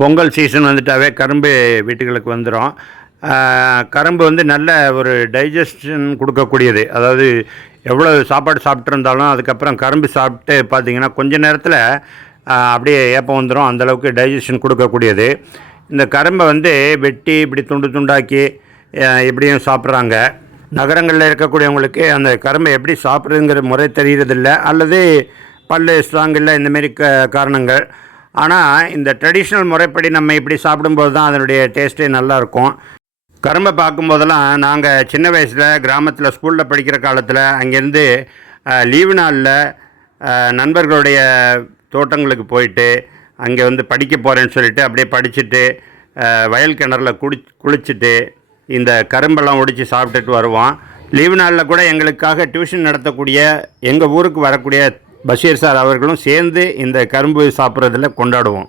Pongal season வந்துட்டாவே கரும்பு வீட்டுகளுக்கு வந்துடும் கரும்பு வந்து நல்ல ஒரு டைஜஷன் கொடுக்கக்கூடியது. அதாவது எவ்வளோ சாப்பாடு சாப்பிட்ருந்தாலும் அதுக்கப்புறம் கரும்பு சாப்பிட்டு பார்த்தீங்கன்னா கொஞ்ச நேரத்தில் அப்படியே ஏப்பம் வந்துடும் அந்தளவுக்கு டைஜஷன் கொடுக்கக்கூடியது. இந்த கரும்பை வந்து வெட்டி இப்படி துண்டு துண்டாக்கி இப்படியும் சாப்பிட்றாங்க. நகரங்களில் இருக்கக்கூடியவங்களுக்கு அந்த கரும்பை எப்படி சாப்பிட்றதுங்கிற முறை தெரிகிறதில்ல அல்லது பல்லு ஸ்ட்ராங் இல்லை இந்தமாரி க காரணங்கள். ஆனால் இந்த ட்ரெடிஷ்னல் முறைப்படி நம்ம இப்படி சாப்பிடும்போது தான் அதனுடைய டேஸ்ட்டே நல்லாயிருக்கும் கரும்பை பார்க்கும்போதெல்லாம் நாங்கள் சின்ன வயசில் கிராமத்தில் ஸ்கூலில் படிக்கிற காலத்தில் அங்கேருந்து லீவு நாளில் நண்பர்களுடைய தோட்டங்களுக்கு போயிட்டு அங்கே வந்து படிக்க போகிறேன்னு சொல்லிட்டு அப்படியே படிச்சுட்டு வயல் கிணறுல குடி குளிச்சுட்டு இந்த கரும்பெல்லாம் ஒடிச்சு சாப்பிட்டுட்டு வருவோம். லீவு நாளில் கூட எங்களுக்காக டியூஷன் நடத்தக்கூடிய எங்கள் ஊருக்கு வரக்கூடிய பஷீர் சார் அவர்களும் சேர்ந்து இந்த கரும்பு சாப்பிட்றதுல கொண்டாடுவோம்.